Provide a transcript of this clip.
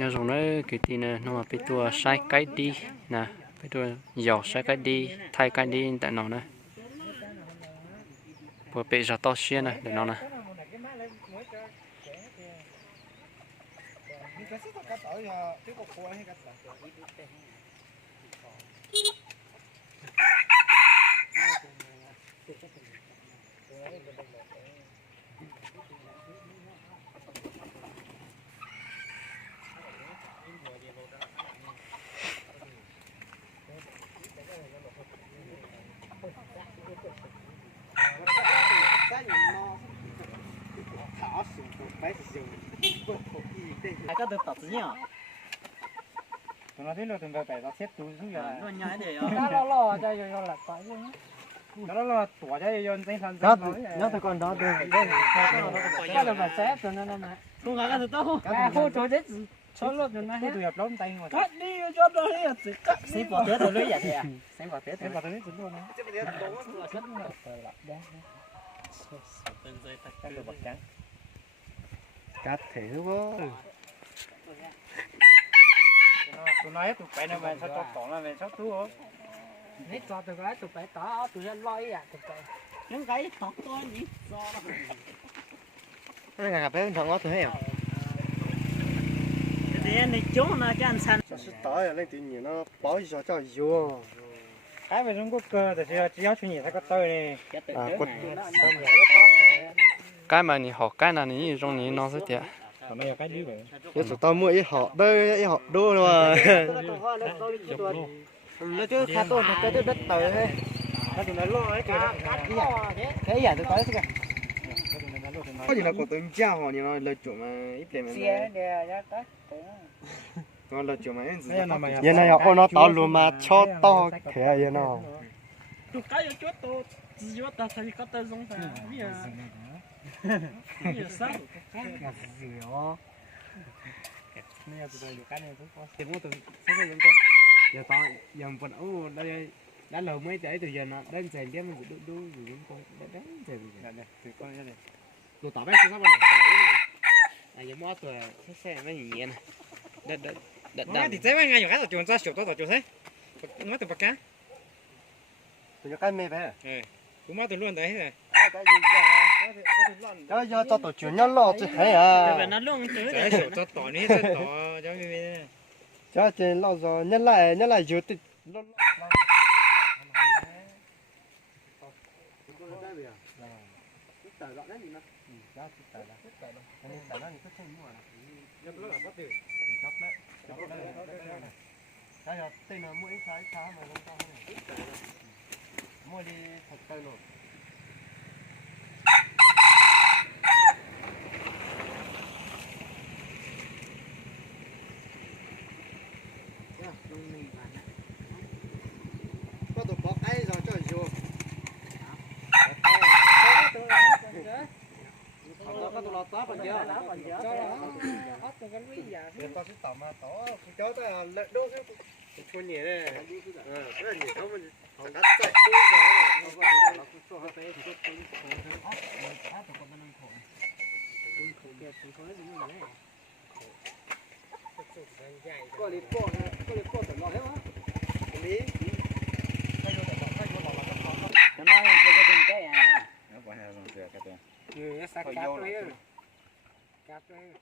nhớ dùng nó cái tí nè nó mà cái tua sai cái đi nè cái tua dầu sai cái đi thay cái đi tại nó nè vừa bị gió to xuyên này để nó nè cái được tập gì nhở? tụi nó thấy là tụi nó phải nó xếp túi xuống giờ Nó nhái để Cá lo cho vô là phải chứ. nó là tủa cho vô tinh thần Nó tụi con đó được. Cái là phải xếp cho nó nè. không phải cái được đâu. Cái khô cho chết. Cho luôn cho nó hết. tụi nhập lốm tay mà Cắt đi cho nó hết. Xếp vào tết rồi lấy vậy thì à? Xếp vào tết. em vào tôi biết tụi nó cái đồ bạc trắng Cắt thể quá. tụi nó hết tụi phải này mà sao cho cỏ là về sao thú hả Hết cho tụi cái tụi phải tỏ tụi nó lôi à tụi cái. Những cái tóc to nhỉ? Nó gặp cái thằng nó tụi hết. Thế này chúng nó cho ăn săn. Sẽ tỏ là lên tự nhiên nó bỏ cho vô. cái mà chúng có cơ thì chỉ có chuyện gì phải có tôi này cái mà nhỉ họ cái nào nhỉ trong nhỉ nó rất tiệt còn đây là cái như vậy Cái tụi tao mua ít họ bơi ít họ đua mà. Nó chứ tha tôi một cái đất tờ thế. Nó tụi nó lo ấy kìa. Thế giờ tôi có cái có gì nó có tụi cha họ thì nó lợi dụng mà ít tiền mà. Nó lợi dụng mà giờ này họ nó to luôn mà cho to thế à giờ nó. Tụi cái cho chuột to, chỉ chuột ta thấy có tới giống ta. Bây giờ sao? này tụi tôi được cái này cũng có Thì mua tụi sẽ có những cái giờ tao giờ mình ô đây đã lâu mấy tới từ giờ nó đến giờ cái mình đủ đủ những con đến giờ đây tụi con cái này đồ tao biết sao mà à giờ mua tụi xe mấy nhẹ này đất nó thì thế mà ngay cái tụi chúng ta sửa tụi thế nó tụi bạc cá tụi cái mê về cũng má tụi luôn đấy này đó giờ tao tụi chuyện nhau lo chứ hay à Vậy nó luôn tới để sửa cho tỏi ní cho tỏi cho như thế cho chuyện lo rồi nhân lại vừa tụi tên là mỗi trái mà không cao mua đi thật tay rồi có tụi có cái rồi cho vô có tụi lọt tó còn chưa cho nó tụi cái quý giả thì tao sẽ tỏ mà tỏ cho tao lợi đô cái chôn nhỉ đây cái là nhỉ không mình còn đã chạy đô rồi có lý tụi nó hết á lý Nó nói không có tin cái à. nó phải là cái như sắc cát đấy cát đấy